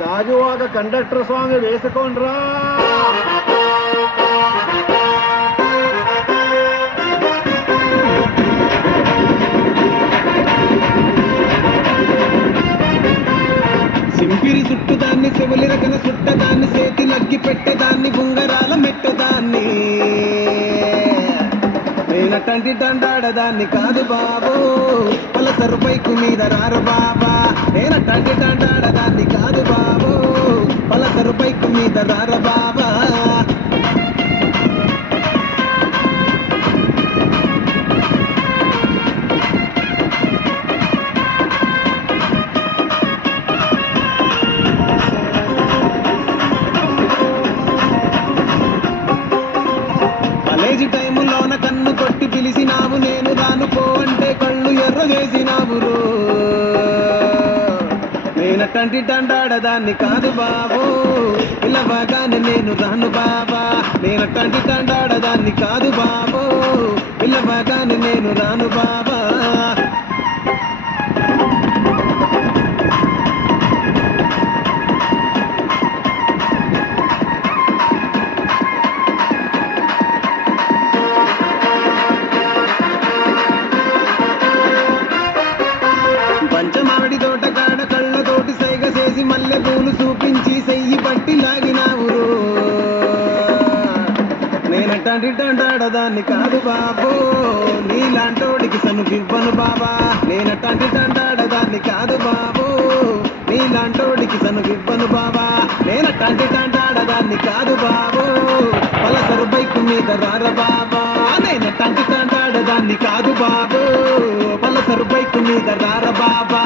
Gajuwaka conductor స్వామి వేసుకోండ్రా. సింపిరి చుట్టుదాన్ని చెవులి రకన చుట్టదాన్ని చేతి లగ్గి పెట్టేదాన్ని ఉంగరాల మెట్టదాన్ని నేనటంటి దండాడదాన్ని కాదు బాబు పలసరు బైకు మీద రారు బాబా. నేనటంటి దండాడదాన్ని కాదు బాబు పలసరు బైకు మీద రారు బాబా. కాలేజీ టైములోన కన్ను కొట్టి పిలిచినావు నేను రాను పో అంటే కళ్ళు ఎర్ర చేసినావు. నేనటంటి దండాడదాన్ని కాదు బాబు పిల్లవగానే నేను రాను బాబా. నేనటంటి దండాడదాన్ని కాదు బాబు పిల్లవగానే నేను రాను బాబా. పంచమావిడి తోటకాడ కళ్ళతోటి సైగ చేసి మల్లె పూలు చూపించి సెయ్యి పట్టి లాగినావు. నేనటంటి దండాడదాన్ని కాదు బాబు నీలాంటోడికి సనుకివ్వను బాబా. నేనటంటి దండాడదాన్ని కాదు బాబు నీలాంటోడికి సనుకివ్వను బాబా. నేనటంటి దండాడదాన్ని కాదు బాబు పలసరు బైకు మీద రార బాబా. నేనటంటి దండాడదాన్ని కాదు బాబు పలసరు బైకు మీద రార బాబా.